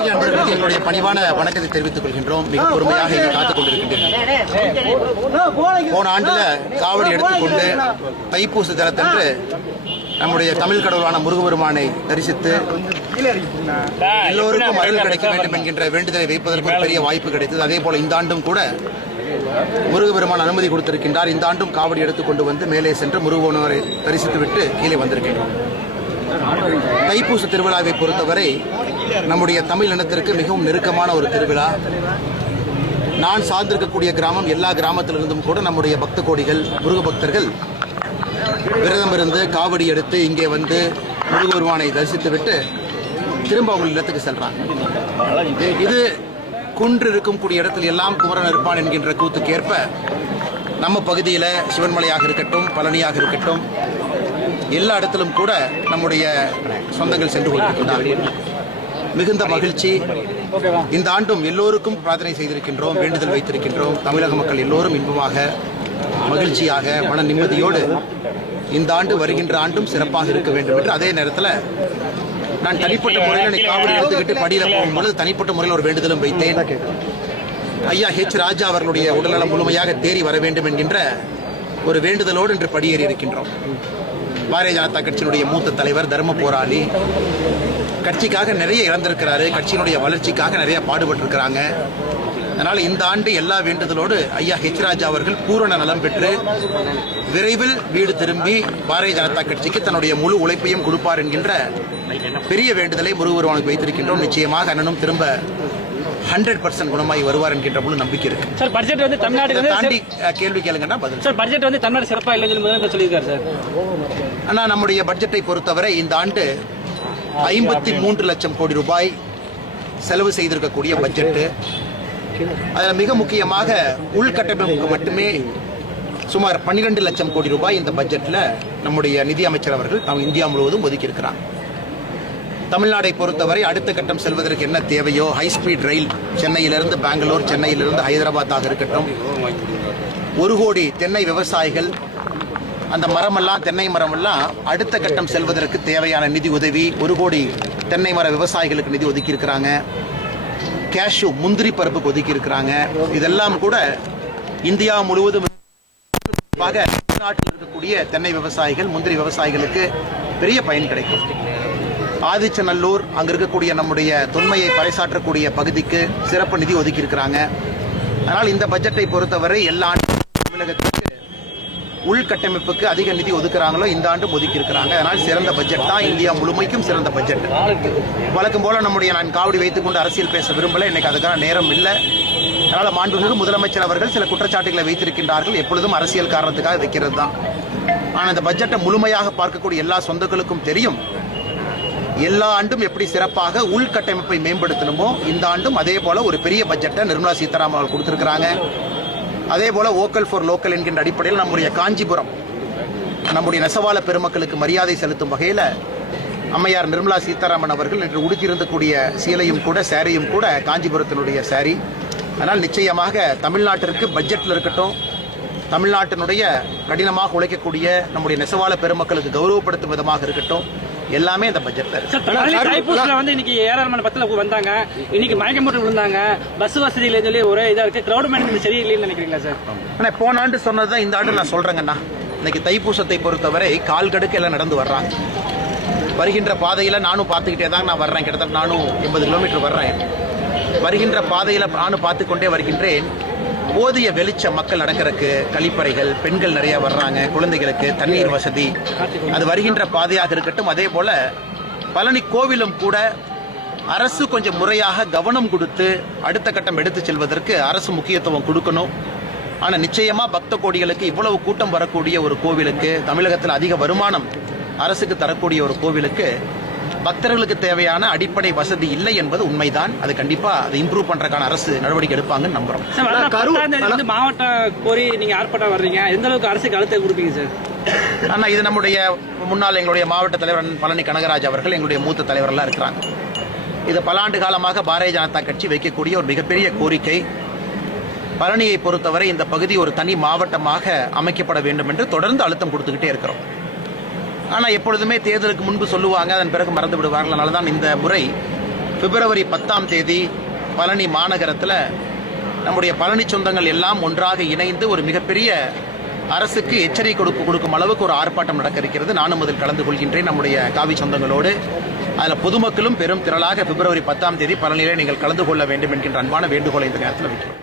பத்திரிகை அன்பர்களுக்கு எங்களுடைய பணிவான வணக்கத்தை தெரிவித்துக் கொள்கின்றோம். மிக பொறுமையாக இங்கு காத்துக் கொண்டிருக்கின்றனர். போன ஆண்டுல காவடி எடுத்துக்கொண்டு தைப்பூச தினத்தன்று நம்முடைய தமிழ் கடவுளான முருகபெருமானை தரிசித்து எல்லோருக்கும் அருள் கிடைக்க வேண்டும் என்கின்ற வேண்டுதலை வைப்பதற்கு ஒரு பெரிய வாய்ப்பு கிடைத்தது. அதே போல இந்த ஆண்டும் கூட முருகபெருமான் அனுமதி கொடுத்திருக்கின்றார். இந்த ஆண்டும் காவடி எடுத்துக்கொண்டு வந்து மேலே சென்று முருகனை தரிசித்துவிட்டு கீழே வந்திருக்கின்றோம். தைப்பூச திருவிழாவை பொறுத்தவரை நம்முடைய தமிழ் இனத்திற்கு மிகவும் நெருக்கமான ஒரு திருவிழா. நான் சார்ந்திருக்கக்கூடிய கிராமம், எல்லா கிராமத்திலிருந்தும் கூட நம்முடைய பக்த கோடிகள், முருக பக்தர்கள் விரதம் இருந்து காவடி எடுத்து இங்கே வந்து முருகபெருமானை தரிசித்துவிட்டு திரும்ப அவங்க இடத்துக்கு செல்றாங்க. இது குன்று இருக்கும் கூடிய இடத்தில் எல்லாம் குமரன் இருப்பான் என்கின்ற கூத்துக்கேற்ப நம்ம பகுதியில் சிவன்மலையாக இருக்கட்டும், பழனியாக இருக்கட்டும், எல்லா இடத்திலும் கூட நம்முடைய சொந்தங்கள் சென்று கொண்டிருக்கின்றார்கள். மிகுந்த மகிழ்ச்சி. இந்த ஆண்டும் எல்லோருக்கும் பிரார்த்தனை செய்திருக்கின்றோம், வேண்டுதல் வைத்திருக்கின்றோம். தமிழக மக்கள் எல்லோரும் இன்பமாக, மகிழ்ச்சியாக, மன நிம்மதியோடு இந்த ஆண்டு வருகின்ற ஆண்டும் சிறப்பாக இருக்க வேண்டும் என்று. அதே நேரத்தில் நான் தனிப்பட்ட முறையில் காவடி எடுத்துக்கிட்டு படியில் போகும்பொழுது தனிப்பட்ட முறையில் ஒரு வேண்டுதலும் வைத்தேன். ஐயா ஹெச் ராஜா அவர்களுடைய உடல்நலம் முழுமையாக தேறி வர வேண்டும் என்கின்ற ஒரு வேண்டுதலோடு இன்று படியேறி இருக்கின்றோம். பாரதிய ஜனதா கட்சியினுடைய மூத்த தலைவர், தர்ம போராளி, கட்சிக்காக நிறைய இழந்திருக்கிறாரு, கட்சியினுடைய வளர்ச்சிக்காக நிறைய பாடுபட்டிருக்கிறாங்க. அதனால் இந்த ஆண்டு எல்லா வேண்டுதலோடு ஐயா ஹெச் ராஜா அவர்கள் பூரண நலம் பெற்று விரைவில் வீடு திரும்பி பாரதிய ஜனதா கட்சிக்கு தன்னுடைய முழு உழைப்பையும் கொடுப்பார் என்கின்ற பெரிய வேண்டுதலை முருகபெருமானுக்கு வைத்திருக்கின்றோம். நிச்சயமாக அண்ணனும் திரும்ப 100% குணமாகி வருவார் என்கின்ற முழு நம்பிக்கை இருக்கு. சார், பட்ஜெட் வந்து தமிழ்நாட்டுக்கு தாண்டி கேள்வி கேளுங்கன்னா பதில். சார், பட்ஜெட் வந்து தமிழ்நாடு சிறப்பாக இல்லைன்னு சொல்லியிருக்காரு சார். ஆனா நம்முடைய பட்ஜெட்டை பொறுத்தவரை இந்த ஆண்டு 53 லட்சம் கோடி ரூபாய் செலவு செய்திருக்கக்கூடிய பட்ஜெட்டு. அதில் மிக முக்கியமாக உள்கட்டமைப்புக்கு மட்டுமே சுமார் 12 லட்சம் கோடி ரூபாய் இந்த பட்ஜெட்டில் நம்முடைய நிதி அமைச்சர் அவர்கள் இந்தியா முழுவதும் ஒதுக்கியிருக்கிறாங்க. தமிழ்நாடை பொறுத்தவரை அடுத்த கட்டம் செல்வதற்கு என்ன தேவையோ, ஹைஸ்பீட் ரயில் சென்னையிலிருந்து பெங்களூர், சென்னையிலிருந்து ஹைதராபாத்தாக இருக்கட்டும், 1 கோடி தென்னை விவசாயிகள், அந்த மரமெல்லாம், தென்னை மரமெல்லாம் அடுத்த கட்டம் செல்வதற்கு தேவையான நிதி உதவி 1 கோடி தென்னை மர விவசாயிகளுக்கு நிதி ஒதுக்கி இருக்கிறாங்க. கேஷ்யூ, முந்திரி பருப்புக்கு ஒதுக்கி இருக்கிறாங்க. இதெல்லாம் கூட இந்தியா முழுவதும் நாட்டில் இருக்கக்கூடிய தென்னை விவசாயிகள், முந்திரி விவசாயிகளுக்கு பெரிய பயன் கிடைக்கும். ஆதிச்சநல்லூர், அங்க இருக்கக்கூடிய நம்முடைய தொன்மையை பறைசாற்றக்கூடிய பகுதிக்கு சிறப்பு நிதி ஒதுக்கி இருக்கிறாங்க. அதனால் இந்த பட்ஜெட்டை பொறுத்தவரை எல்லா ஆண்டும் தமிழகத்திற்கு உள்கட்டமைப்புக்கு அதிக நிதி ஒதுக்குறாங்களோ இந்த ஆண்டும் ஒதுக்கி இருக்கிறாங்க. அதனால் சிறந்த பட்ஜெட் தான், இந்தியா முழுமைக்கும் சிறந்த பட்ஜெட். வழக்கம் போல நான் காவடி வைத்துக் கொண்டு அரசியல் பேச விரும்பல, இன்னைக்கு அதுக்கான நேரம் இல்லை. அதனால மாண்புமிகு முதலமைச்சர் அவர்கள் சில குற்றச்சாட்டுகளை வைத்திருக்கின்றார்கள். எப்பொழுதும் அரசியல் காரணத்துக்காக வைக்கிறது தான். ஆனால் இந்த பட்ஜெட்டை முழுமையாக பார்க்கக்கூடிய எல்லா சொந்தங்களுக்கும் தெரியும், எல்லா ஆண்டும் எப்படி சிறப்பாக உள்கட்டமைப்பை மேம்படுத்தணுமோ இந்த ஆண்டும் அதே போல ஒரு பெரிய பட்ஜெட்டை நிர்மலா சீதாராமன் அவர்கள் கொடுத்திருக்கிறாங்க. அதே போல வோக்கல் ஃபார் லோக்கல் என்கின்ற அடிப்படையில் நம்முடைய காஞ்சிபுரம், நம்முடைய நெசவாள பெருமக்களுக்கு மரியாதை செலுத்தும் வகையில் அம்மையார் நிர்மலா சீதாராமன் அவர்கள் இன்று உடுத்தியிருந்தக்கூடிய சீலையும் கூட, சாரியும் கூட காஞ்சிபுரத்தினுடைய சாரி. அதனால் நிச்சயமாக தமிழ்நாட்டிற்கு பட்ஜெட்டில் இருக்கட்டும், தமிழ்நாட்டினுடைய கடினமாக உழைக்கக்கூடிய நம்முடைய நெசவாள பெருமக்களுக்கு கௌரவப்படுத்தும் விதமாக இருக்கட்டும், எல்லாமே இந்த பட்ஜெட்ல வந்து இன்னைக்கு ஏராளமான பத்துல வந்தாங்க. இன்னைக்கு மயக்கம் போட்டு விழுந்தாங்க. பஸ் வசதி இல்லைன்னு சொல்லி ஒரே இதா இருக்கு. கிரௌட் மேனேஜ்மெண்ட் சரியில்லைன்னு நினைக்கிறீங்களா சார்? ஆனால் போன ஆண்டு சொன்னதுதான் இந்த ஆண்டு நான் சொல்றேங்கண்ணா. இன்னைக்கு தைப்பூசத்தை பொறுத்தவரை கால் கடுக்க எல்லாம் நடந்து வர்றாங்க. வருகின்ற பாதையில நானும் பார்த்துக்கிட்டே தான் நான் வர்றேன். கிட்டத்தட்ட நானும் 80 கிலோமீட்டர் வர்றேன். வருகின்ற பாதையில நானும் பார்த்துக்கொண்டே வருகின்றேன். போதிய வெளிச்சம், மக்கள் நடக்கிறதுக்கு கழிப்பறைகள், பெண்கள் நிறைய வர்றாங்க, குழந்தைகளுக்கு தண்ணீர் வசதி, அது வருகின்ற பாதையாக இருக்கட்டும். அதே போல பழனி கோவிலும் கூட அரசு கொஞ்சம் முறையாக கவனம் கொடுத்து அடுத்த கட்டம் எடுத்து செல்வதற்கு அரசு முக்கியத்துவம் கொடுக்கணும். ஆனால் நிச்சயமா பக்த கோடிகளுக்கு இவ்வளவு கூட்டம் வரக்கூடிய ஒரு கோவிலுக்கு, தமிழகத்தில் அதிக வருமானம் அரசுக்கு தரக்கூடிய ஒரு கோவிலுக்கு பக்தர்களுக்கு தேவையான அடிப்படை வசதி இல்லை என்பது உண்மைதான். அது கண்டிப்பா அதை இம்ப்ரூவ் பண்றதுக்கான அரசு நடவடிக்கை எடுப்பாங்கன்னு நம்புறோம். மாவட்ட கோரி நீங்க ஆர்ப்பாட்டம் வர்றீங்க, எந்த அளவுக்கு அரசுக்கு அழுத்தம் கொடுப்பீங்க சார்? ஆனா இது நம்முடைய முன்னாள் எங்களுடைய மாவட்ட தலைவர் பழனி கனகராஜ் அவர்கள் எங்களுடைய மூத்த தலைவர்களாக இருக்கிறாங்க. இது பல ஆண்டு காலமாக பாரதிய ஜனதா கட்சி வைக்கக்கூடிய ஒரு மிகப்பெரிய கோரிக்கை. பழனியை பொறுத்தவரை இந்த பகுதி ஒரு தனி மாவட்டமாக அமைக்கப்பட வேண்டும் என்று தொடர்ந்து அழுத்தம் கொடுத்துக்கிட்டே இருக்கிறோம். ஆனால் எப்பொழுதுமே தேர்தலுக்கு முன்பு சொல்லுவாங்க, அதன் பிறகு மறந்து விடுவார்கள். அதனால தான் இந்த முறை பிப்ரவரி 10ஆம் தேதி பழனி மாநகரத்தில் நம்முடைய பழனி சொந்தங்கள் எல்லாம் ஒன்றாக இணைந்து ஒரு மிகப்பெரிய அரசுக்கு எச்சரிக்கை கொடுக்கும் அளவுக்கு ஒரு ஆர்ப்பாட்டம் நடக்க இருக்கிறது. நானும் அதில் கலந்து கொள்கின்றேன் நம்முடைய காவி சொந்தங்களோடு. அதில் பொதுமக்களும் பெரும் திரளாக பிப்ரவரி 10ஆம் தேதி பழனியிலே நீங்கள் கலந்து கொள்ள வேண்டும் என்கின்ற அன்பான வேண்டுகோளை இந்த நேரத்தில் வைக்கிறோம்.